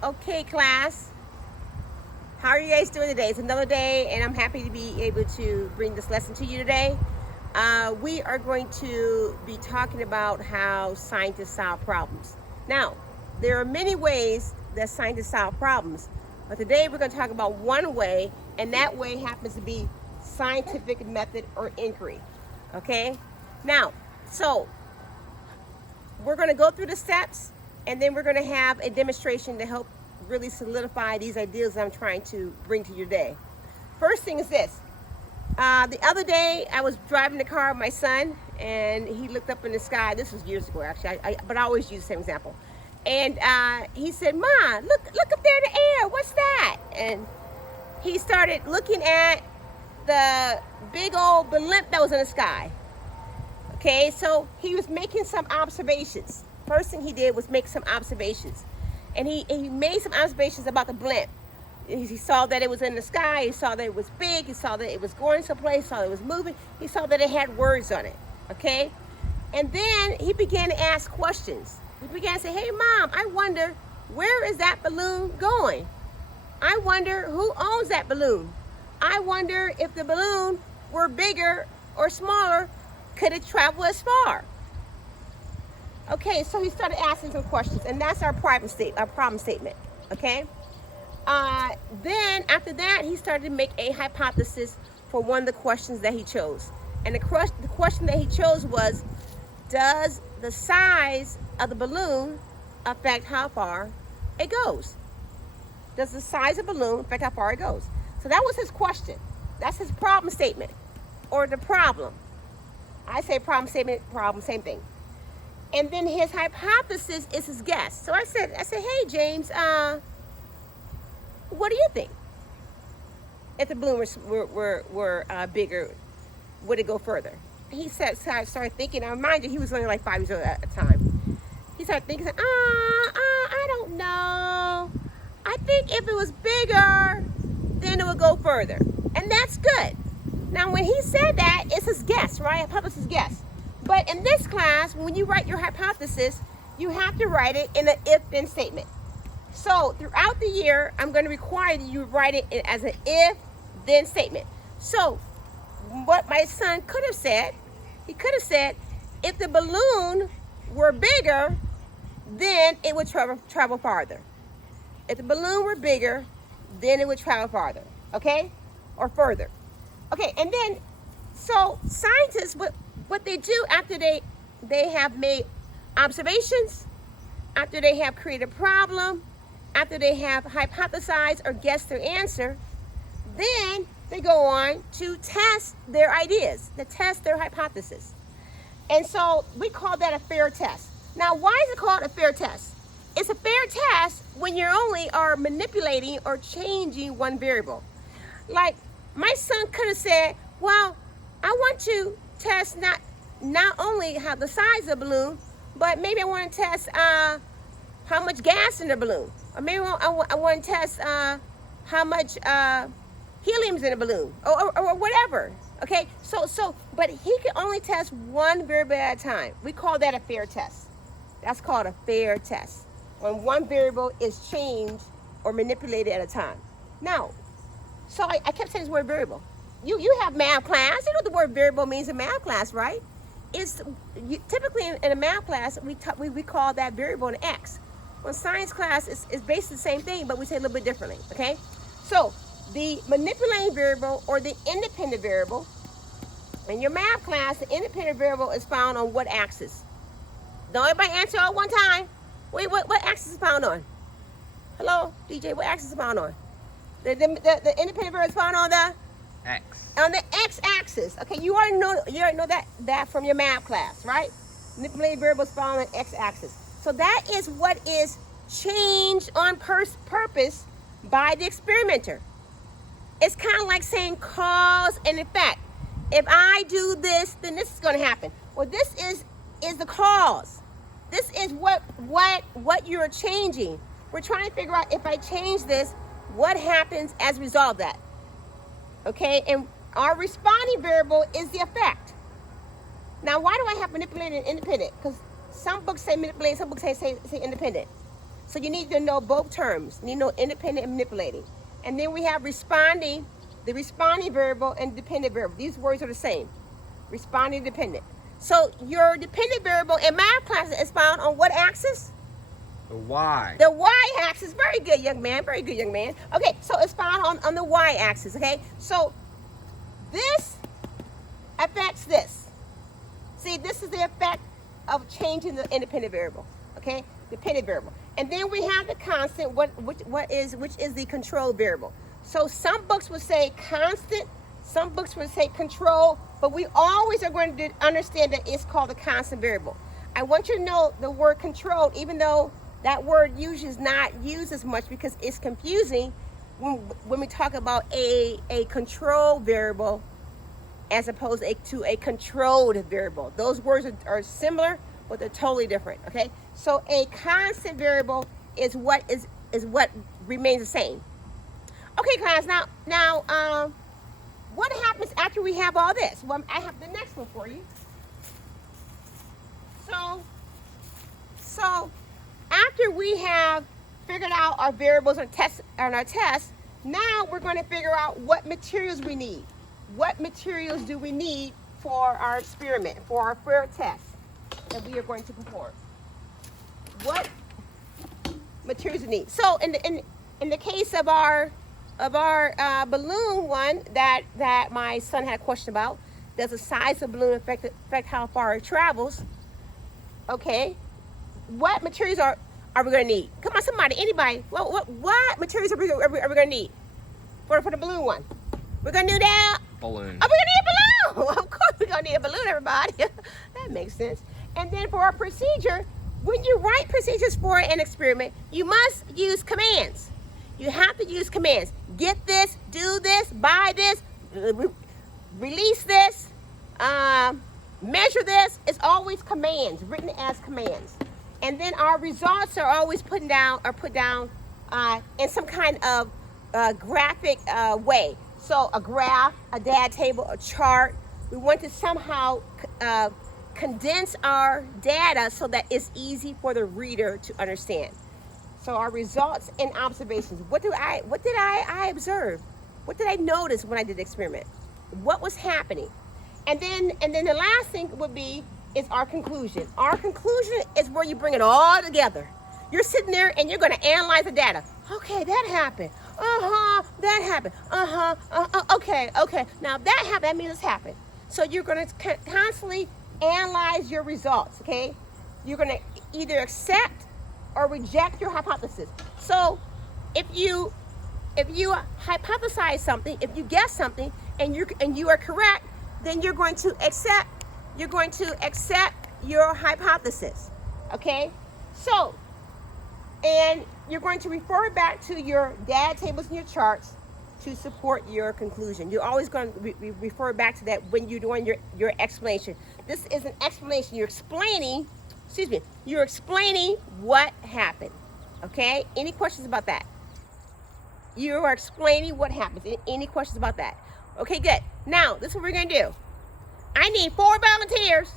Okay, class. How are you guys doing today? It's another day, and I'm happy to be able to bring this lesson to you today. We are going to be talking about how scientists solve problems. Now, there are many ways that scientists solve problems, but today we're going to talk about one way, and that way happens to be scientific method or inquiry. Okay? Now, so we're going to go through the steps, and then we're going to have a demonstration to help really solidify these ideas I'm trying to bring to your day. First thing is this. The other day, I was driving the car with my son, and he looked up in the sky. This was years ago, actually, but I always use the same example. And he said, "Ma, look up there in the air. What's that?" And he started looking at the big old blimp that was in the sky. Okay, so he was making some observations. First thing he did was make some observations. And he made some observations about the blimp. He saw that it was in the sky. He saw that it was big. He saw that it was going someplace. He saw that it was moving. He saw that it had words on it. Okay? And then he began to ask questions. He began to say, "Hey, Mom, I wonder, where is that balloon going? I wonder who owns that balloon. I wonder if the balloon were bigger or smaller, could it travel as far?" Okay, so he started asking some questions, and that's our problem statement. Okay. Then after that, he started to make a hypothesis for one of the questions that he chose, and the question that he chose was, does the size of the balloon affect how far it goes? Does the size of the balloon affect how far it goes? So that was his question. That's his problem statement, or the problem. I say problem statement, problem, same thing. And then his hypothesis is his guess. So I said, "Hey, James, what do you think? If the balloon were bigger, would it go further?" He said, so I started thinking. Now, mind you, he was only like 5 years old at the time. He started thinking, I don't know. I think if it was bigger, then it would go further. And that's good. Now, when he said that, it's his guess, right? Hypothesis guess. But in this class, when you write your hypothesis, you have to write it in an if-then statement. So throughout the year, I'm going to require that you write it as an if-then statement. So what my son could have said, he could have said, if the balloon were bigger, then it would travel farther. If the balloon were bigger, then it would travel farther, okay? Or further. Okay, and then, so scientists, what they do after they have made observations, after they have created a problem, after they have hypothesized or guessed their answer, then they go on to test their ideas, to test their hypothesis. And so we call that a fair test. Now, why is it called a fair test? It's a fair test when you only are manipulating or changing one variable. Like, my son could have said, "Well, I want to test not only how the size of the balloon, but maybe I want to test how much gas in the balloon, or maybe I want to test how much helium's in the balloon, or whatever." Okay, so but he can only test one variable at a time. We call that a fair test. That's called a fair test, when one variable is changed or manipulated at a time. Now, so I kept saying this word variable. You have math class. You know what the word variable means in math class, right? It's typically in a math class we call that variable an x. Well, science class is basically the same thing, but we say a little bit differently. Okay, so the manipulating variable or the independent variable in your math class, the independent variable is found on what axis? Don't everybody answer all at one time. Wait, what axis is found on? Hello, DJ. What axis is found on? The independent variable is found on the X. on the x-axis. Okay, you already know that from your math class, right? Manipulating variables found on the x-axis. So that is what is changed on purpose by the experimenter. It's kind of like saying cause and effect. If I do this, then this is going to happen. Well, this is the cause. This is what you're changing. We're trying to figure out, if I change this, what happens as a result of that. Okay, and our responding variable is the effect. Now, why do I have manipulated and independent? Because some books say manipulated, some books say independent. So you need to know both terms. You need to know independent and manipulating. And then we have responding, the responding variable and dependent variable. These words are the same. Responding, dependent. So your dependent variable in math class is found on what axis? The Y. The y-axis. Very good, young man. Very good, young man. Okay, so it's found on the y-axis, okay? So this affects this. See, this is the effect of changing the independent variable, okay? Dependent variable. And then we have the constant, which is the control variable. So some books would say constant, some books would say control, but we always are going to understand that it's called the constant variable. I want you to know the word control, even though that word usually is not used as much because it's confusing when we talk about a control variable as opposed to a controlled variable. Those words are similar, but they're totally different, okay? So a constant variable is what remains the same. Okay, class, now what happens after we have all this? Well, I have the next one for you. So after we have figured out our variables on our test, now we're going to figure out what materials we need. What materials do we need for our experiment, for our fair test that we are going to perform? What materials we need? So in the case of our balloon one that my son had a question about, does the size of the balloon affect how far it travels? Okay, what materials are we going to need? Come on, somebody, anybody. What materials are we going to need for the balloon one? We're going to do that. Balloon. Oh, we're going to need a balloon. Of course, we're going to need a balloon, everybody. That makes sense. And then for our procedure, when you write procedures for an experiment, you must use commands. You have to use commands. Get this, do this, buy this, release this, measure this. It's always commands, written as commands. And then our results are always put down in some kind of graphic way. So a graph, a data table, a chart. We want to somehow condense our data so that it's easy for the reader to understand. So our results and observations. What did I observe? What did I notice when I did the experiment? What was happening? And then the last thing would be is our conclusion. Our conclusion is where you bring it all together. You're sitting there and you're going to analyze the data. Okay, that happened. That happened. Okay. Now that happened. That means it's happened. So you're going to constantly analyze your results. Okay, you're going to either accept or reject your hypothesis. So if you hypothesize something, if you guess something, and you are correct, then you're going to accept your hypothesis. Okay, so and you're going to refer back to your data tables and your charts to support your conclusion. You're always going to refer back to that when you're doing your explanation. This is an explanation. You're explaining what happened. Okay? Any questions about that? You are explaining what happens. Any questions about that? Okay, good. Now, this is what we're going to do. I need 4 volunteers.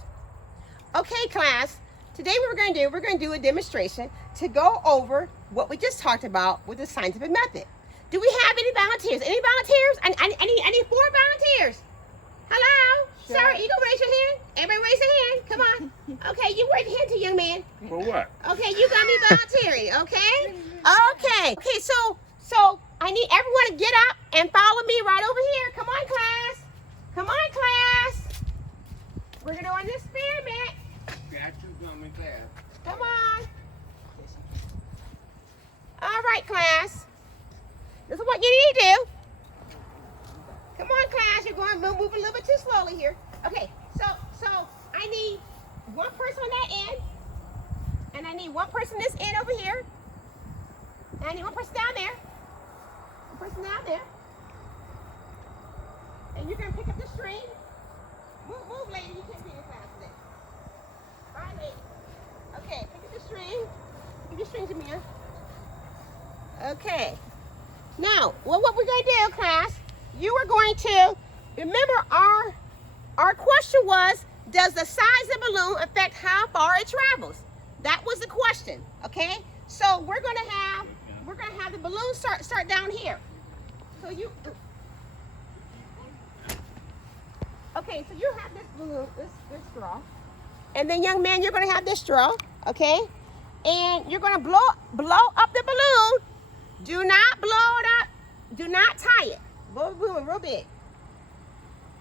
Okay, class. Today what we're going to do a demonstration to go over what we just talked about with the scientific method. Do we have any volunteers? Any volunteers? I need 4 volunteers. Hello? Sure. Sir, you gonna raise your hand? Everybody raise your hand. Come on. Okay, you raise your hand too, young man. For what? Okay, you gonna be volunteering, okay? Okay, so I need everyone to get up and follow me right over here. Come on, class. Come on, class. We're gonna do an experiment. Got you coming, class. Come on. All right, class. This is what you need to do. Come on, class. You're going to move a little bit too slowly here. Okay, so I need 1 person on that end, and I need 1 person this end over here, and I need 1 person down there. 1 person down there. And you're going to pick up the string. Move, lady. You can't be in class today. All right, lady. Okay, pick up the string. Give your string to me. Okay. Now, what we're going to do, class, you are going to, remember our question was, does the size of the balloon affect how far it travels? That was the question, okay? So we're gonna have the balloon start down here. So you okay, so you have this balloon, this straw. And then young man, you're gonna have this straw, okay? And you're gonna blow up the balloon. Do not blow it up. Do not tie it. Blow the balloon real big.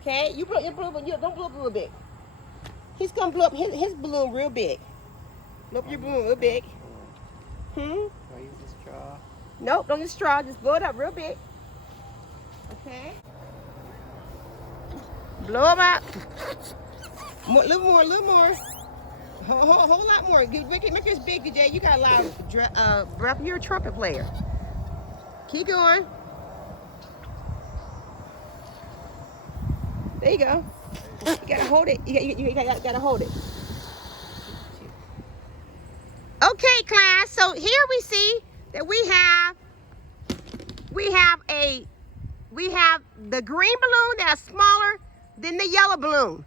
Okay? You don't blow the balloon big. He's gonna blow up his balloon real big. Blow up your balloon real big. Do I use the straw? Nope, don't use straw. Just blow it up real big. Okay? Blow them up. A little more. Whole lot more. Make yours big, Jay. You got a lot of breath. You're a trumpet player. Keep going. There you go. You gotta hold it. You gotta hold it. Okay, class. So here we see that we have the green balloon that's smaller than the yellow balloon,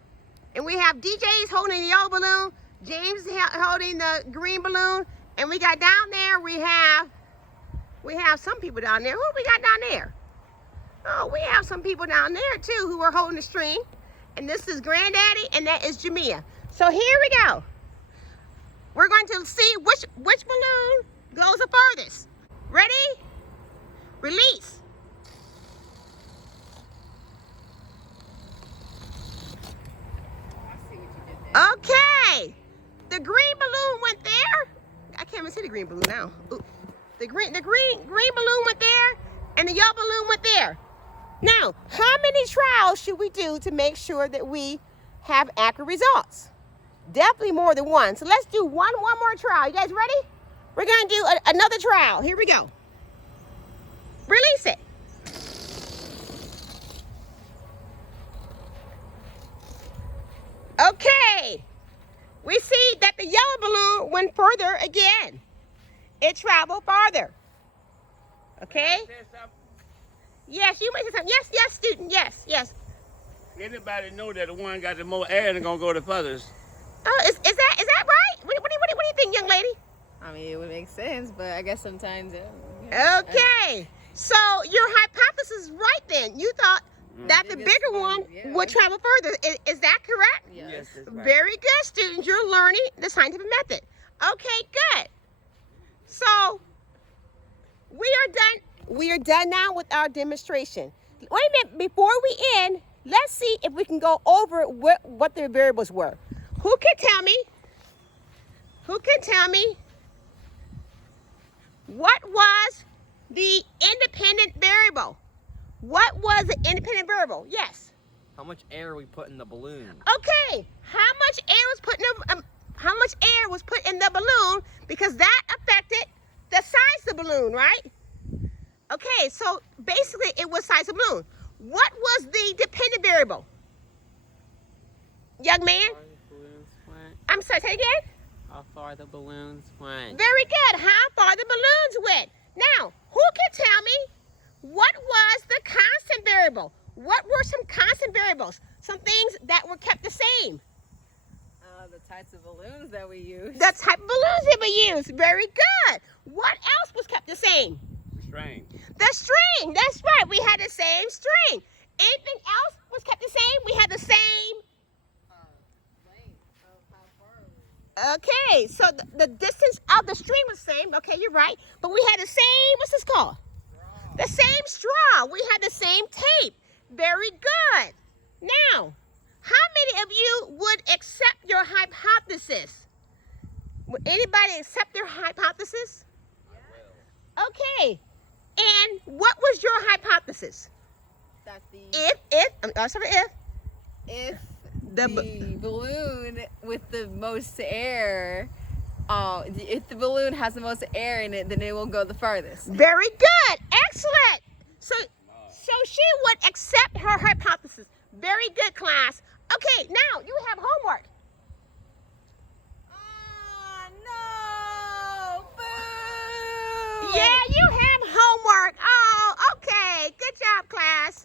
and we have DJs holding the yellow balloon, James holding the green balloon, and we got down there. We have some people down there. Who we got down there? Oh, we have some people down there too who are holding the string. And this is Granddaddy, and that is Jamia. So here we go. We're going to see which balloon goes the furthest. Ready? Release. Okay. The green balloon went there. I can't even see the green balloon now. Ooh. The green balloon went there, and the yellow balloon went there. Now, how many trials should we do to make sure that we have accurate results? Definitely more than one. So let's do one more trial. You guys ready? We're going to do another trial. Here we go. Release it. Okay. We see that the yellow balloon went further again. It traveled farther. Okay? Yes, you may say something. Yes, student. Yes. Anybody know that the one got the more air and gonna go the furthest? Oh, is that right? What do you think, young lady? I mean, it would make sense, but I guess sometimes. Okay. So your hypothesis is right then. You thought that the Biggest bigger one one, would travel further. Is that correct? Yes. that's right. Very good, students. You're learning the scientific method. Okay, good. So we are done. We are done now with our demonstration. Wait a minute. Before we end, let's see if we can go over what the variables were. Who can tell me? What was the independent variable? What was the independent variable? Yes. How much air we put in the balloon? Okay. How much air was put in the balloon? Because that affected the size of the balloon, right? Okay. So basically, it was size of balloon. What was the dependent variable? Young man. How far the balloons went. I'm sorry. Say it again. How far the balloons went. Very good. How far the balloons went. Now, who can tell me what was the constant variable? What were some constant variables? Some things that were kept the same. The types of balloons that we use. The type of balloons that we use. Very good. What else was kept the same? String. The string. That's right. We had the same string. Anything else was kept the same? We had the same. Length of how far. Okay. So the distance of the string was the same. Okay, you're right. But we had the same, what's this called? The same straw. We had the same tape. Very good. Now, how many of you would accept your hypothesis? Would anybody accept their hypothesis? Okay. And what was your hypothesis? That if The the balloon with the most air, if the balloon has the most air in it, then it will go the farthest. Very good. Excellent. So she would accept her hypothesis. Very good, class. Okay, now you have homework. Oh, no! Boo! Yeah, you have homework. Oh, okay. Good job, class.